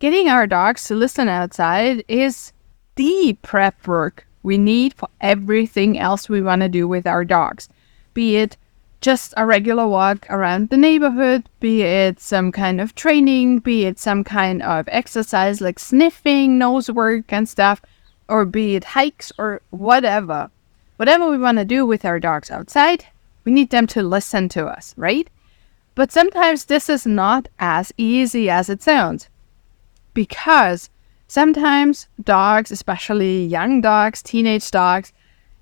Getting our dogs to listen outside is the prep work we need for everything else we want to do with our dogs. Be it just a regular walk around the neighborhood, be it some kind of training, be it some kind of exercise like sniffing, nose work and stuff, or be it hikes or whatever. Whatever we want to do with our dogs outside, we need them to listen to us, right? But sometimes this is not as easy as it sounds, because sometimes dogs, especially young dogs, teenage dogs,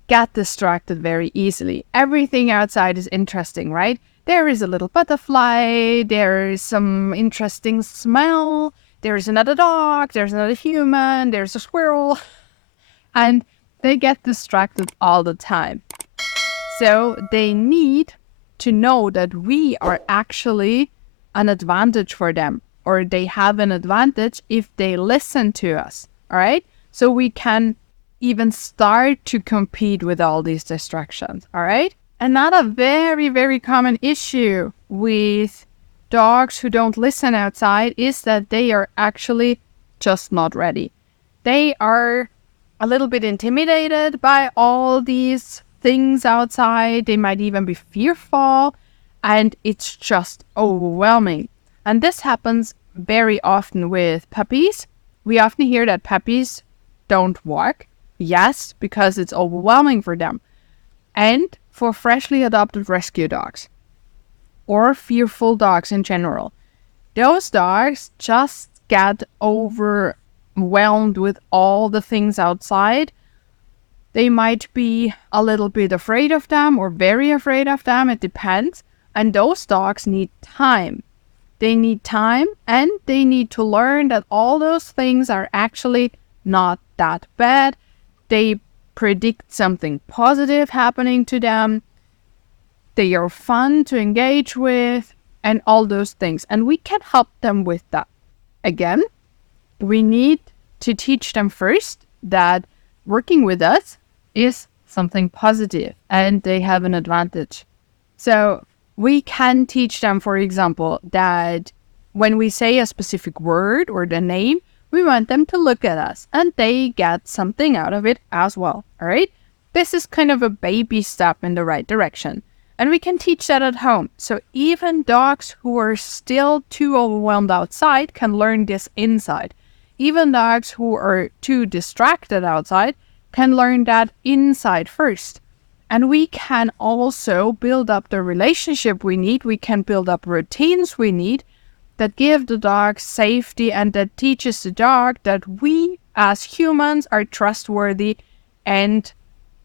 get distracted very easily. Everything outside is interesting, right? There is a little butterfly, there is some interesting smell, there is another dog, there's another human, there's a squirrel, and they get distracted all the time. So they need to know that we are actually an advantage for them, or they have an advantage if they listen to us, all right? So we can even start to compete with all these distractions, all right? Another very, very common issue with dogs who don't listen outside is that they are actually just not ready. They are a little bit intimidated by all these things outside. They might even be fearful, and it's just overwhelming. And this happens very often with puppies. We often hear that puppies don't walk. Yes, because it's overwhelming for them. And for freshly adopted rescue dogs or fearful dogs in general, those dogs just get overwhelmed with all the things outside. They might be a little bit afraid of them or very afraid of them. It depends. And those dogs need time. They need time, and they need to learn that all those things are actually not that bad. They predict something positive happening to them. They are fun to engage with, and all those things. And we can help them with that. Again, we need to teach them first that working with us is something positive and they have an advantage. So we can teach them, for example, that when we say a specific word or the name, we want them to look at us and they get something out of it as well, all right? This is kind of a baby step in the right direction. And we can teach that at home. So even dogs who are still too overwhelmed outside can learn this inside. Even dogs who are too distracted outside can learn that inside first. And we can also build up the relationship we need. We can build up routines we need that give the dog safety and that teaches the dog that we as humans are trustworthy and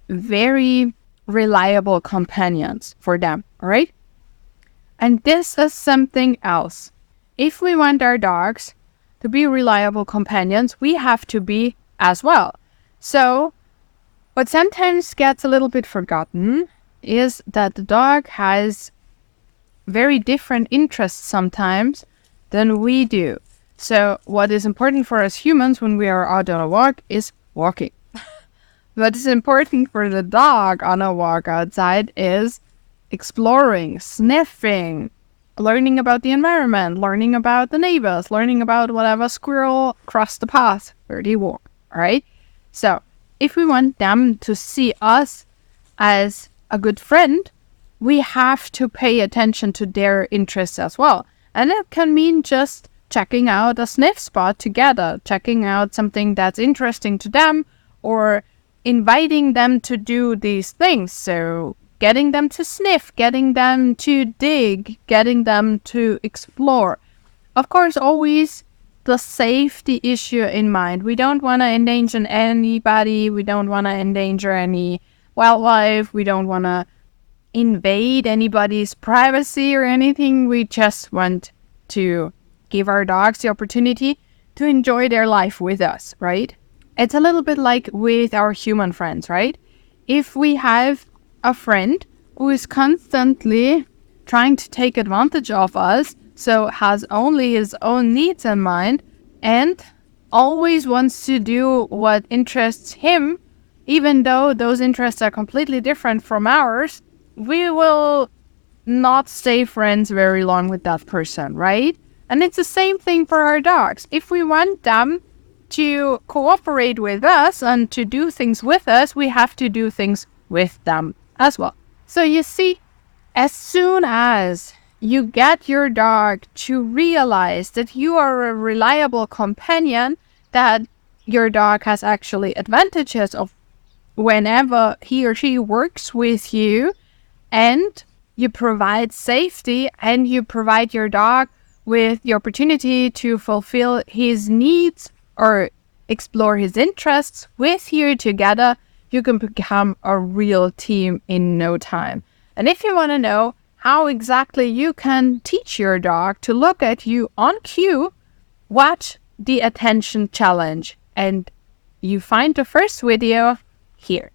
very reliable companions for them, all right? And this is something else. If we want our dogs to be reliable companions, we have to be as well. So what sometimes gets a little bit forgotten is that the dog has very different interests sometimes than we do. So what is important for us humans when we are out on a walk is walking. What is important for the dog on a walk outside is exploring, sniffing, learning about the environment, learning about the neighbors, learning about whatever squirrel crossed the path where they walk, all right? So if we want them to see us as a good friend, we have to pay attention to their interests as well. And that can mean just checking out a sniff spot together, checking out something that's interesting to them, or inviting them to do these things. So getting them to sniff, getting them to dig, getting them to explore. Of course, always the safety issue in mind. We don't want to endanger anybody. We don't want to endanger any wildlife. We don't want to invade anybody's privacy or anything. We just want to give our dogs the opportunity to enjoy their life with us, right? It's a little bit like with our human friends, right? If we have a friend who is constantly trying to take advantage of us, so has only his own needs in mind and always wants to do what interests him, even though those interests are completely different from ours, we will not stay friends very long with that person, right? And it's the same thing for our dogs. If we want them to cooperate with us and to do things with us, we have to do things with them as well. So you see, as soon as you get your dog to realize that you are a reliable companion, that your dog has actually advantages of whenever he or she works with you, and you provide safety and you provide your dog with the opportunity to fulfill his needs or explore his interests with you together, you can become a real team in no time. And if you want to know how exactly you can teach your dog to look at you on cue, watch the attention challenge. And you find the first video here.